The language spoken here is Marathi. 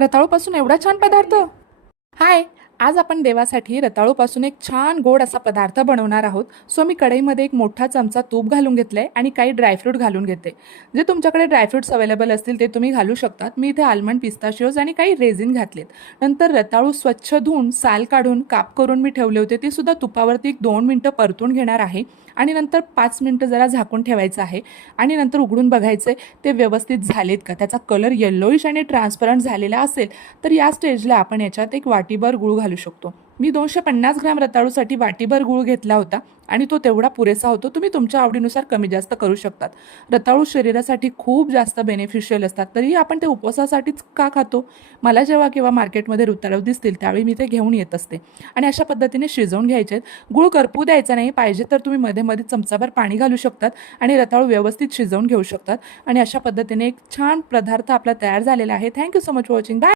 रताळूपासून एवढा छान पदार्थ. हाय. आज आपण देवासाठी रताळूपासून एक छान गोड असा पदार्थ बनवणार आहोत. सो मी कढईमध्ये एक मोठा चमचा तूप घालून घेतलंय आणि काही ड्रायफ्रूट घालून घेते. जे तुमच्याकडे ड्रायफ्रुट्स अवेलेबल असतील ते तुम्ही घालू शकतात. मी इथे आल्मंड, पिस्ताशियोज आणि काही रेझिन घातलेत. नंतर रताळू स्वच्छ धुवून साल काढून काप करून मी ठेवले होते, ते सुद्धा तुपावरती एक 2 मिनिटं परतून घेणार आहे आणि नंतर 5 मिनिटं जरा झाकून ठेवायचं आहे आणि नंतर उघडून बघायचे ते व्यवस्थित झालेत का. त्याचा कलर येल्लोइश आणि ट्रान्सपरंट झालेला असेल तर या स्टेजला आपण याच्यात एक वाटीभर गूळ घालू शकतो. मी 250 ग्रॅम रताळूसाठी वाटीभर गूळ घेतला होता आणि तो तेवढा पुरेसा होतो. तुम्ही तुमच्या आवडीनुसार कमी जास्त करू शकतात. रताळू शरीरासाठी खूप जास्त बेनिफिशियल असतात, तरी आपण ते उपवासासाठीच का खातो. मला जेव्हा केव्हा मार्केटमध्ये रताळू दिसतील त्यावेळी मी ते घेऊन येत असते आणि अशा पद्धतीने शिजवून घ्यायचे. गूळ करपू द्यायचा नाही. पाहिजे तर तुम्ही मध्ये मध्ये चमचाभर पाणी घालू शकतात आणि रताळू व्यवस्थित शिजवून घेऊ शकतात आणि अशा पद्धतीने एक छान पदार्थ आपला तयार झालेला आहे. Thank you so much for watching. Bye.